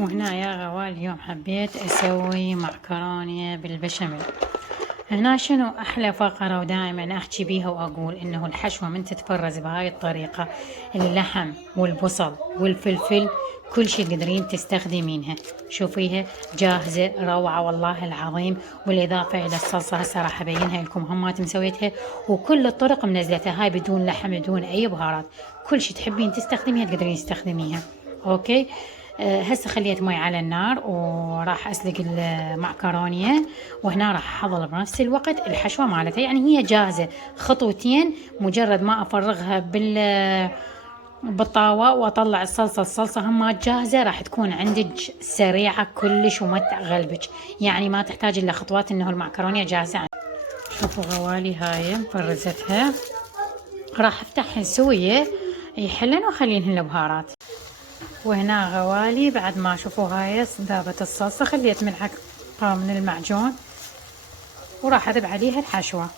وهنا يا غوال اليوم حبيت اسوي معكرونة بالبشاميل. هنا شنو احلى فقرة ودائما احكي بيها واقول انه الحشوة من تتفرز بهاي الطريقة، اللحم والبصل والفلفل كل شي تقدرين تستخدمينها. شوفيها جاهزة روعة والله العظيم. والاضافة الى الصلصة هسه راح ابينها لكم همات مسويتها، وكل الطرق منزلتها هاي بدون لحم بدون اي بهارات. كل شي تحبين تستخدميها تقدرين تستخدميها. اوكي. هسه خليت مي على النار وراح اسلق المعكرونية، وهنا راح احضر بنفس الوقت الحشوة مالتها. يعني هي جاهزة خطوتين، مجرد ما افرغها بالطاوة واطلع الصلصة هم جاهزة، راح تكون عندك سريعة كلش وما تغلبك. يعني ما تحتاج الا خطوات انه المعكرونية جاهزة. شوفوا غوالي هاي مفرزتها، راح افتحهن سوية يحلن واخلينهن البهارات. وهنا غوالي بعد ما شوفوا هاي ذابت الصلصة خليت ملعقة من المعجون وراح اذب عليها الحشوة.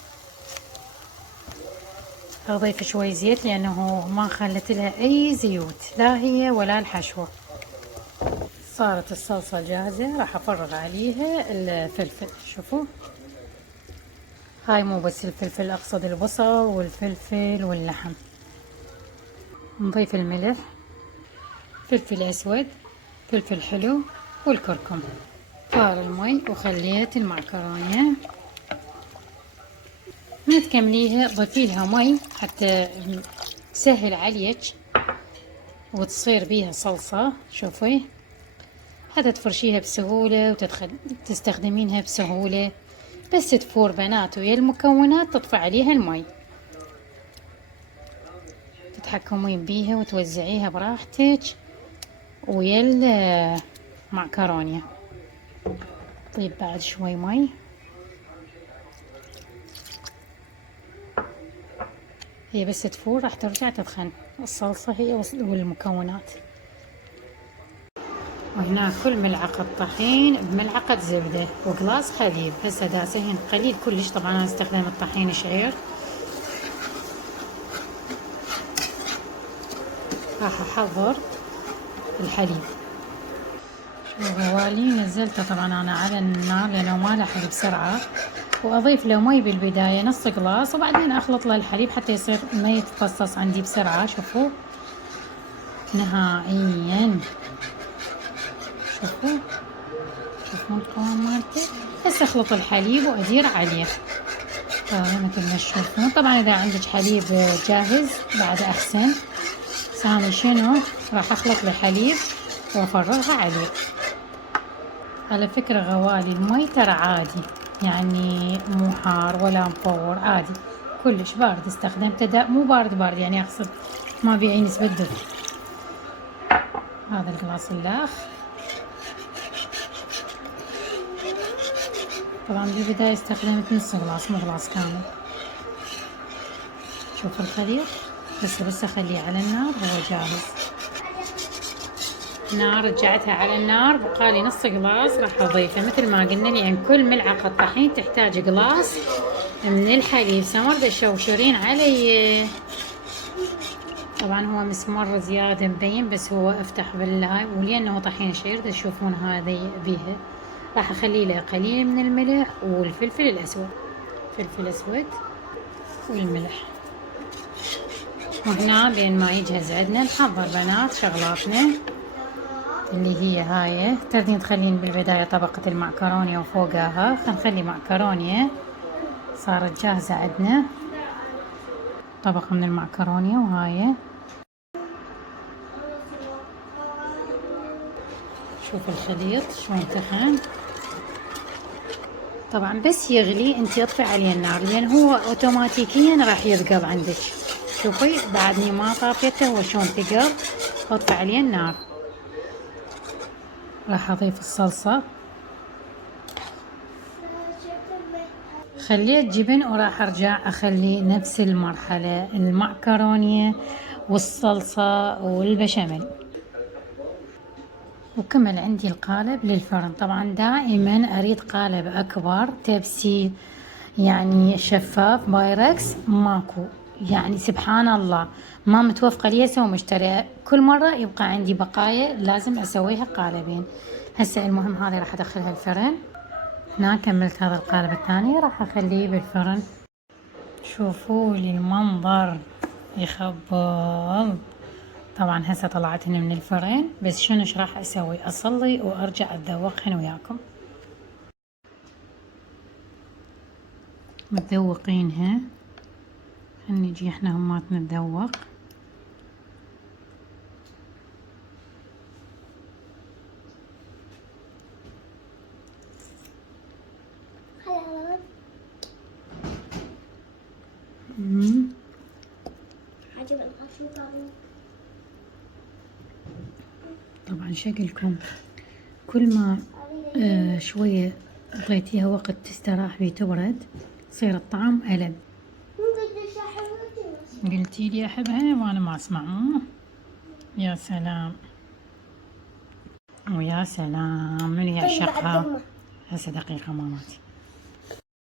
اضيف شوي زيت لانه ما خلت لها اي زيوت لا هي ولا الحشوة. صارت الصلصة جاهزة، راح افرغ عليها الفلفل. شوفوا هاي مو بس الفلفل، اقصد البصل والفلفل واللحم. نضيف الملح، فلفل اسود، فلفل حلو، والكركم. طار المي وخليت المعكرونة. من تكمليها ضيفي لها مي حتى تسهل عليك وتصير بيها صلصة. شوفي حتى تفرشيها بسهولة تستخدمينها بسهولة. بس تفور بنات ويا المكونات تطفى عليها المي، تتحكمين بيها وتوزعيها براحتك ويا المعكرونة. طيب بعد شوي مي. هي بس تفور راح ترجع تتخن الصلصة هي والمكونات. وهنا كل ملعقة طحين بملعقة زبدة وقلاص حليب. هسه داسهن قليل كلش، طبعا انا استخدم الطحين شعير. راح احضر الحليب. شو غوالي نزلته طبعا انا على النار لانه ما لحق بسرعة، واضيف له مي بالبداية نص قلاص وبعدين اخلط له الحليب حتى يصير ما يتفصص عندي بسرعة. شوفوا نهائيا، شوفون القوام مالته. هسه اخلط الحليب وادير عليه مثل ما تشوفون. طبعا اذا عندك حليب جاهز بعد احسن. ثاني شنو راح اخلط الحليب وافرغها عليه. على فكرة غوالي المي ترى عادي، يعني مو حار ولا مفور، عادي كلش بارد. استخدمته مو بارد يعني اقصد ما بيعي نسبة دفء. هذا القلاص الاخ. طبعا بالبداية استخدمت نص قلاص مو قلاص كامل. شوف الخليط بس اخليه على النار هو جاهز. نار رجعتها على النار بقالي نص قلاص راح اضيفه مثل ما قلنا، لان كل ملعقة طحين تحتاج قلاص من الحليب. سمر تشوشرين علي. طبعا هو مسمر زيادة مبين بس هو افتح بالهاي، ولانه طحين شعير تشوفون هذه بيها. راح اخلي له قليل من الملح والفلفل الاسود، فلفل اسود والملح. وهنا بين ما يجهز عندنا نحضر بنات شغلاتنا اللي هي هاي. تقدرين تخلين بالبداية طبقة المعكرونة وفوقها خنخلي معكرونة صارت جاهزة عندنا، طبقة من المعكرونة. وهاي شوف الخليط شلون تخن. طبعا بس يغلي انتي اطفي عليه النار لان هو اوتوماتيكيا راح يذقب عندك. شوفي بعدني ما طافيته هو شلون ثقب. اطفي عليه النار. راح اضيف الصلصة، خليت جبن وراح ارجع اخلي نفس المرحلة المعكرونية والصلصة والبشاميل. وكمل عندي القالب للفرن. طبعا دائما اريد قالب اكبر تبسي يعني شفاف بايركس، ماكو يعني سبحان الله ما متوفقة لي اسوي مشترية، كل مرة يبقى عندي بقايا لازم اسويها قالبين. هسه المهم هذه راح ادخلها الفرن. هنا كملت هذا القالب الثاني راح اخليه بالفرن. شوفوا لي المنظر يخبل. طبعا هسه طلعتهن من الفرن، بس شنو ايش راح اسوي؟ اصلي وارجع اتذوقهن وياكم. متذوقينها، نجي احنا همات نتذوق. طبعا شكلكم كل ما شوية اعطيتيها وقت تستراح بيه تبرد يصير الطعم ألذ. قلتي لي احبها وانا ما اسمع. يا سلام ويا سلام، من يعشقها. هسه دقيقة ماماتي.